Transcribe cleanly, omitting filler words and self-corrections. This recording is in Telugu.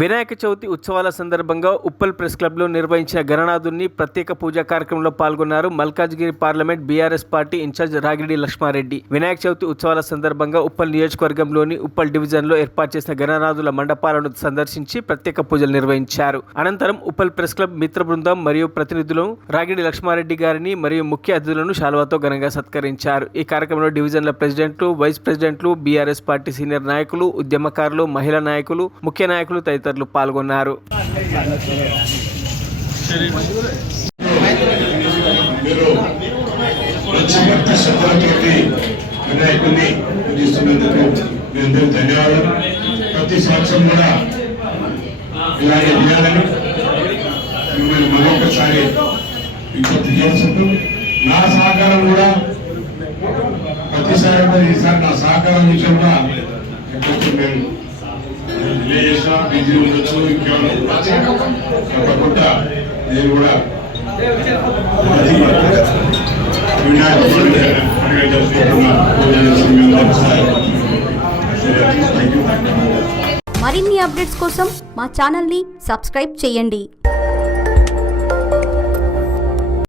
వినాయక చవితి ఉత్సవాల సందర్భంగా ఉప్పల్ ప్రెస్ క్లబ్లో నిర్వహించిన గణనాథుని ప్రత్యేక పూజా కార్యక్రమంలో పాల్గొన్నారు Malkajgiri parliament BRS party in charge Ragidi Laxma Reddy. Vinayaka Chavithi ఉత్సవాల సందర్భంగా ఉప్పల్ నియోజకవర్గంలోని ఉప్పల్ డివిజన్లో ఏర్పాటు చేసిన గణనాథుల మండపాలను సందర్శించి ప్రత్యేక పూజలు నిర్వహించారు. అనంతరం ఉప్పల్ ప్రెస్ క్లబ్ మిత్ర బృందం మరియు ప్రతినిధులు రాగిడి లక్ష్మారెడ్డి గారిని మరియు ముఖ్య అతిథులను శాలువాతో ఘనంగా సత్కరించారు. ఈ కార్యక్రమంలో డివిజన్ల ప్రెసిడెంట్లు, వైస్ ప్రెసిడెంట్లు, బీఆర్ఎస్ పార్టీ సీనియర్ నాయకులు, ఉద్యమకారులు, మహిళా నాయకులు, ముఖ్య నాయకులు తదితరులు పాల్గొన్నారు. ధన్యవాదాలు. ప్రతి సంవత్సరం కూడా ఇలాగే చేయాలని మిమ్మల్ని మరొకసారి విజ్ఞప్తి చేస్తుంటూ నా సహకారం కూడా ప్రతిసారి ఈసారి నా సహకారం విషయంలో కొంచెం నేను బిజీ ఉండొచ్చు, ఇంకేమైనా తప్పకుండా నేను కూడా మరిన్ని అప్డేట్స్ కోసం మా ఛానల్ని సబ్స్క్రైబ్ చేయండి.